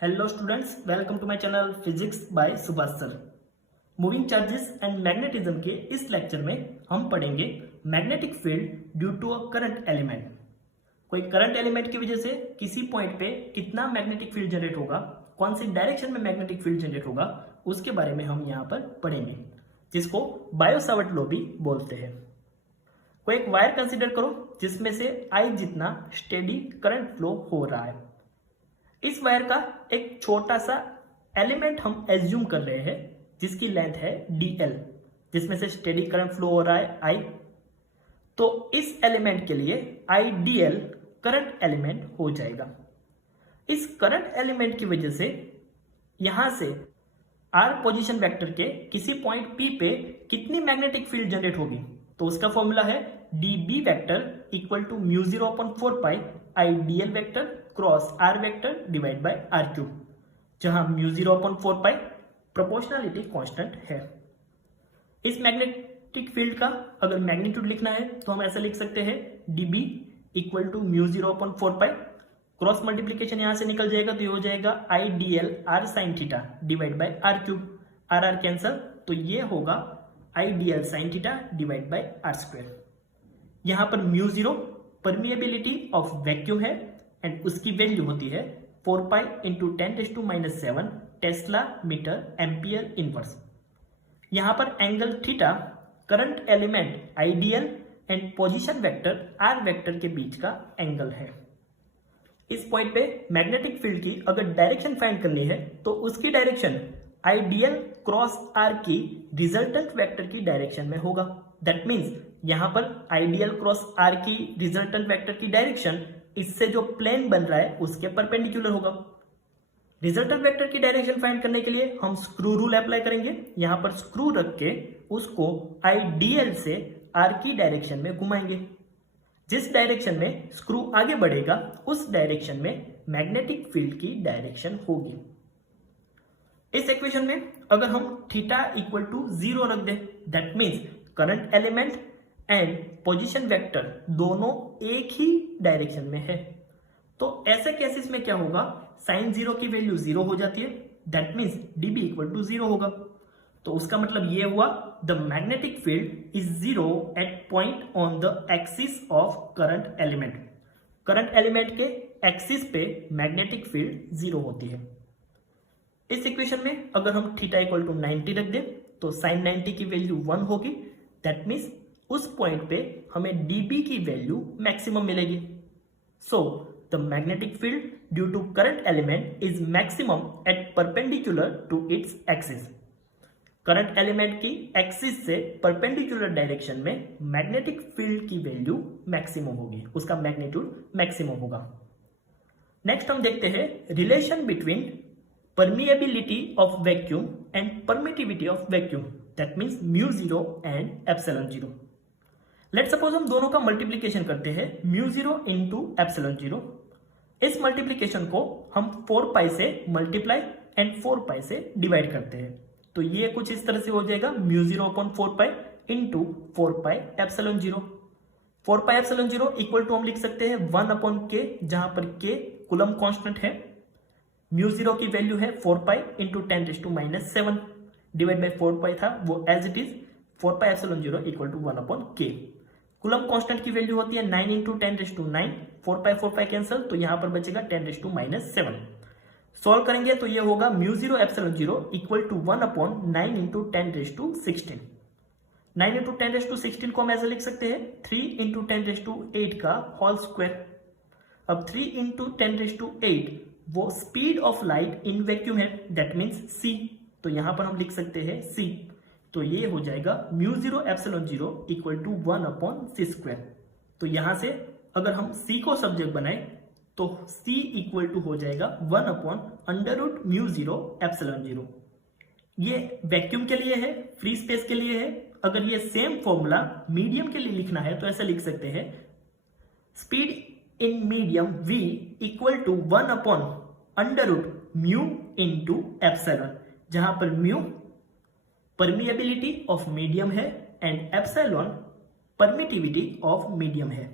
Hello students, welcome to my channel physics by Subhash sir. Moving charges and magnetism के इस lecture में हम पढ़ेंगे magnetic field due to a current element. कोई current element की वजह से किसी पॉइंट पे कितना मैग्नेटिक फील्ड जनरेट होगा, कौन सी डायरेक्शन में मैग्नेटिक फील्ड जनरेट होगा, उसके बारे में हम यहाँ पर पढ़ेंगे, जिसको बायो-सावर्ट लॉ भी बोलते हैं। कोई एक वायर कंसिडर करो जिसमें से आई जितना स्टेडी करंट फ्लो हो रहा है। इस वायर का एक छोटा सा एलिमेंट हम एज्यूम कर रहे हैं जिसकी लेंथ है dl, जिसमें से स्टेडी करंट फ्लो हो रहा है I। तो इस एलिमेंट के लिए IDL करंट एलिमेंट हो जाएगा। इस करंट एलिमेंट की वजह से यहां से R पोजीशन वेक्टर के किसी पॉइंट P पे कितनी मैग्नेटिक फील्ड जनरेट होगी, तो उसका फॉर्मूला है dB vector equal to mu 0/4 pi IDL vector cross R vector divide by R cube, जहां म्यू 0/4 पाई प्रोपोर्शनलिटी कांस्टेंट है। इस मैग्नेटिक फील्ड का अगर मैग्नीट्यूड लिखना है तो हम ऐसा लिख सकते हैं dB equal to mu 0/4 pi, cross multiplication यहां से निकल जाएगा तो ये हो जाएगा IDL R sine theta divide by R cube, R cancel, तो ये होगा IDL sine theta divide by R square. यहां पर म्यू 0 परमिएबिलिटी ऑफ वैक्यूम है एंड उसकी वैल्यू होती है 4 pi into 10⁻⁷ tesla metre ampere inverse. यहां पर angle theta current element ideal and position vector R vector के बीच का एंगल है। इस पॉइंट पे मैग्नेटिक फील्ड की अगर डायरेक्शन फाइंड करनी है तो उसकी डायरेक्शन आइडियल क्रॉस आर की रिजल्टेंट वेक्टर की डायरेक्शन में होगा। दैट मीन्स यहां पर आइडियल क्रॉस आर की रिजल्टेंट वेक्टर की डायरेक्शन इससे जो प्लेन बन रहा है उसके परपेंडिकुलर होगा। रिजल्टेंट वेक्टर की डायरेक्शन फाइंड करने के लिए हम स्क्रू रूल अप्लाई करेंगे। यहां पर स्क्रू रख के उसको आइडियल से आर की डायरेक्शन में घुमाएंगे। जिस डायरेक्शन में स्क्रू आगे बढ़ेगा उस डायरेक्शन में मैग्नेटिक फील्ड की डायरेक्शन होगी। इस इक्वेशन में अगर हम थीटा इक्वल टू 0 रख दें, that means current element and position vector दोनों एक ही डायरेक्शन में है। तो ऐसे केसेस में क्या होगा, साइन 0 की वैल्यू 0 हो जाती है, that means dB equal to 0 होगा। तो उसका मतलब ये हुआ the magnetic field is 0 at point on the axis of current element. Current element के एक्सिस पे मैग्नेटिक फील्ड 0 होती है। इस इक्वेशन में अगर हम थीटा इक्वल टू 90 रख दें तो साइन 90 की वैल्यू 1 होगी, दैट मीन्स उस पॉइंट पे हमें dB की वैल्यू मैक्सिमम मिलेगी। So the magnetic field due to current element is maximum at perpendicular to its axis. Current element की एक्सिस से परपेंडिकुलर डायरेक्शन में मैग्नेटिक फील्ड की वैल्यू मैक्सिमम होगी, उसका मैग्नीट्यूड मैक्सिमम होगा। नेक्स्ट हम देखते हैं relation between permeability of vacuum and permittivity of vacuum, that means mu 0 and epsilon 0। Let suppose हम दोनों का मल्टीप्लीकेशन करते हैं म्यू 0 इंटू एप्सिलॉन 0। इस मल्टीप्लीकेशन को हम 4 पाई से मल्टीप्लाई एंड 4 पाई से डिवाइड करते हैं, तो ये कुछ इस तरह से हो जाएगा mu 0/4 pi into 4 pi epsilon 0। 4 pi epsilon 0 equal to हम लिख सकते हैं 1/k, जहां पर k कूलम कांस्टेंट है। म्यू 0 की वैल्यू है 4 pi into 10⁻⁷ divide by 4 pi था, वो as it is 4 pi epsilon 0 equal to 1/k। Coulomb constant की वैल्यू होती है 9 इंटू 10⁻⁹, 4 पाई कैंसल, तो यहां पर बचेगा 10⁻⁷। सॉल्व करेंगे तो ये होगा mu 0 epsilon 0 equal to 1/9 into 10⁻16। 9 into 10⁻16 को हम ऐसे लिख सकते हैं 3 इंटू 10⁸ का होल स्क्वायर। अब 3 इंटू 10⁸ वो speed of light in vacuum है, दैट मीन्स c, तो यहां पर हम लिख सकते हैं c। तो ये हो जाएगा mu 0 epsilon 0 equal to 1/c²। तो यहां से अगर हम c को सब्जेक्ट बनाए तो c इक्वल टू हो जाएगा 1/√μ 0 एप्सिलॉन 0। ये वैक्यूम के लिए है, फ्री स्पेस के लिए है। अगर ये सेम फॉर्मूला मीडियम के लिए लिखना है तो ऐसा लिख सकते हैं speed in medium v equal to 1/√μ into epsilon, जहां पर म्यू परमिएबिलिटी ऑफ मीडियम है and epsilon permittivity of medium है।